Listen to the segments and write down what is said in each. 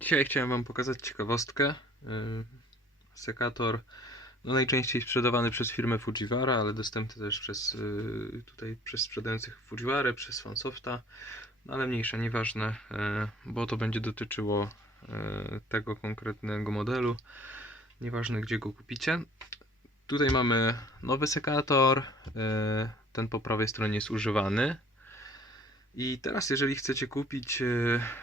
Dzisiaj chciałem Wam pokazać ciekawostkę. Yy, Sekator, no najczęściej sprzedawany przez firmę Fujiwara, ale dostępny też przez yy, tutaj przez sprzedających Fujiwara, przez Fansofta, no ale mniejsza, nieważne, yy, bo to będzie dotyczyło tego konkretnego modelu. Nieważne gdzie go kupicie. Tutaj mamy nowy sekator. Ten po prawej stronie jest używany. I teraz, jeżeli chcecie kupić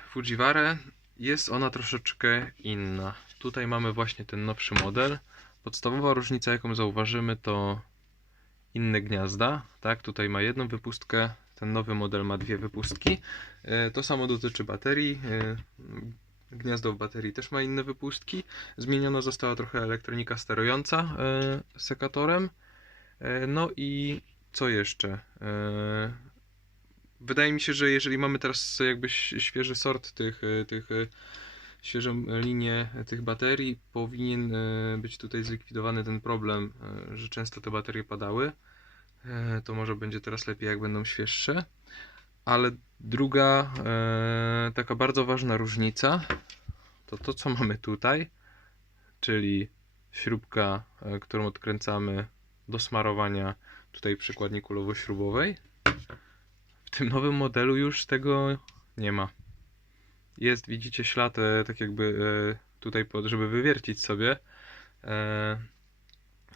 Fujiwarę, jest ona troszeczkę inna. Tutaj mamy właśnie ten nowszy model. Podstawowa różnica, jaką zauważymy, to inne gniazda. Tak, tutaj ma jedną wypustkę, ten nowy model ma dwie wypustki. E, To samo dotyczy baterii. E, Gniazdo w baterii też ma inne wypustki. Zmieniona została trochę elektronika sterująca e, sekatorem. No i co jeszcze? Wydaje mi się, że jeżeli mamy teraz jakby świeży sort tych, e, tych e, świeżą linię tych baterii, powinien e, być tutaj zlikwidowany ten problem, że często te baterie padały. To może będzie teraz lepiej, jak będą świeższe. Ale druga taka bardzo ważna różnica to to, co mamy tutaj, czyli śrubka, którą odkręcamy do smarowania tutaj przykładni lowo-śrubowej. W tym nowym modelu już tego nie ma. Jest, widzicie, ślad e, tak jakby e, tutaj, pod, żeby wywiercić sobie e,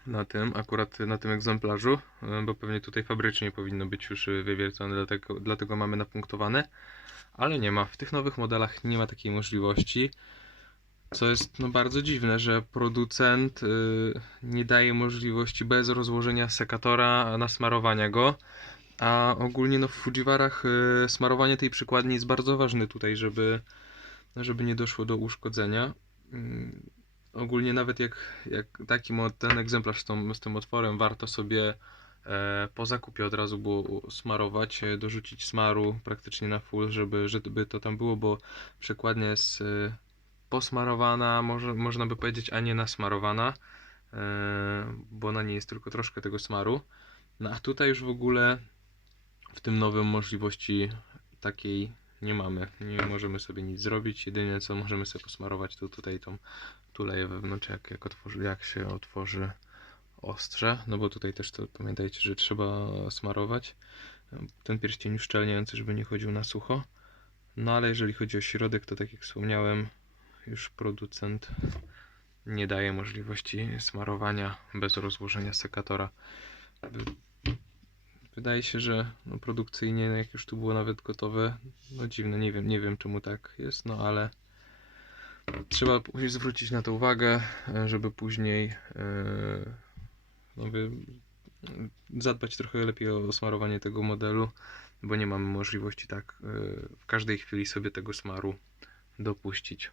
na tym, akurat na tym egzemplarzu, bo pewnie tutaj fabrycznie powinno być już wywiercone, dlatego, dlatego mamy napunktowane, ale nie ma. W tych nowych modelach nie ma takiej możliwości. Co jest no, bardzo dziwne, że producent y, nie daje możliwości bez rozłożenia sekatora nasmarowania go. A ogólnie no, w Fujiwarach y, smarowanie tej przykładni jest bardzo ważne tutaj, żeby, żeby nie doszło do uszkodzenia. Mm, ogólnie nawet jak, jak taki ten egzemplarz z, tą, z tym otworem warto sobie e, po zakupie od razu było smarować, e, dorzucić smaru praktycznie na full, żeby, żeby to tam było, bo przekładnia jest e, posmarowana, może, można by powiedzieć, a nie nasmarowana, bo na niej jest tylko troszkę tego smaru. No a tutaj już w ogóle w tym nowym możliwości takiej nie mamy. Nie możemy sobie nic zrobić. Jedynie co możemy sobie posmarować to tutaj tą tuleję wewnątrz, jak, jak, otworzy, jak się otworzy ostrze. No bo tutaj też to pamiętajcie, że trzeba smarować. Ten pierścień uszczelniający, żeby nie chodził na sucho. No ale jeżeli chodzi o środek, to tak jak wspomniałem, już producent nie daje możliwości smarowania bez rozłożenia sekatora. Wy- Wydaje się, że no produkcyjnie, jak już tu było nawet gotowe, no dziwne, nie wiem, nie wiem czemu tak jest, no ale trzeba zwrócić na to uwagę, e, żeby później e, no zadbać trochę lepiej o smarowanie tego modelu, bo nie mamy możliwości tak e, w każdej chwili sobie tego smaru dopuścić.